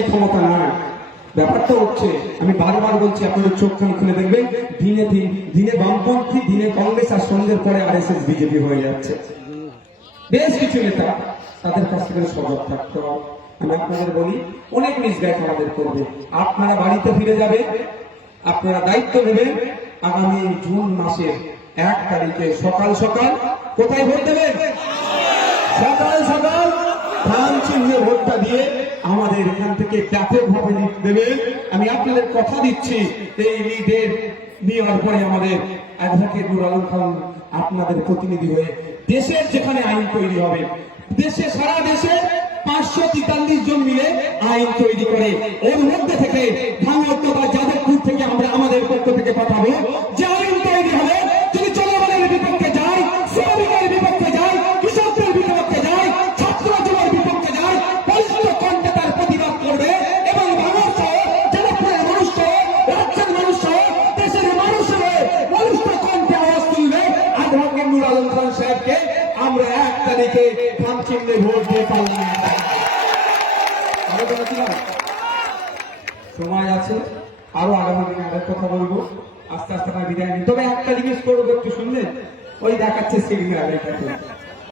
সেই ক্ষমতা নাই। ব্যাপারটা হচ্ছে, আমি বারবার বলছি, আপনাদের চোখ কান খুলে দেখবেন, দিনে বামপন্থী, দিনে কংগ্রেস, আর সন্ধ্যের পরে আরএসএস বিজেপি হয়ে যাচ্ছে। বেশ কিছু নেতা, তাদের কাছ থেকে সজাগ থাকতে হবে। আমি আপনাদের বলি, অনেক মিসগাইড আমাদের করবে। আপনারা বাড়িতে ফিরে যাবে, আপনারা দায়িত্ব নেবেন। আগামী জুন মাসের 1 তারিখে সকাল সকাল কোথায় ভোট দেবেন? সকাল সকাল ধান চিহ্নে ভোটটা দিয়ে আমাদের এখান থেকে ব্যাপকভাবে লিড দেবেন। আমি আপনাদের কথা দিচ্ছি, এই লিডের নেওয়ার পরে আমাদের অ্যাডভোকেট নুর আলম খান আপনাদের প্রতিনিধি হয়ে দেশের যেখানে আইন তৈরি হবে, দেশে সারা দেশে 543 জন মিলে আইন তৈরি করে, ওর মধ্যে থেকে ভাঙড় বা যাদবপুর থেকে আমরা আমাদের পক্ষ থেকে পাঠাবো। যে আইন তৈরি হবে, যদি জনগণের বিপক্ষে যায়, শ্রমিকের বিপক্ষে যায়, কৃষকদের বিপক্ষে যায়, ছাত্র যুবর বিপক্ষে যায়, বলিষ্ঠ কণ্ঠে তার প্রতিবাদ করবে এবং ভাঙড় সহ যাদবপুরের মানুষ সহ রাজ্যের মানুষ সহ দেশের মানুষের বলিষ্ঠ কণ্ঠে আওয়াজ তুলবে। অ্যাডভোকেট নুর আলম খান সাহেবকে আমরা 1 তারিখে ধান চিহ্নে ভোট দিয়ে পাল্লা। সময় আছে, আরো আগামী দিনে আরেক কথা বলবো, আস্তে আস্তে বিদায় নিই। তবে একটা জিনিস করবো, একটু শুনলেন, ওই দেখাচ্ছে সিগন্যাল।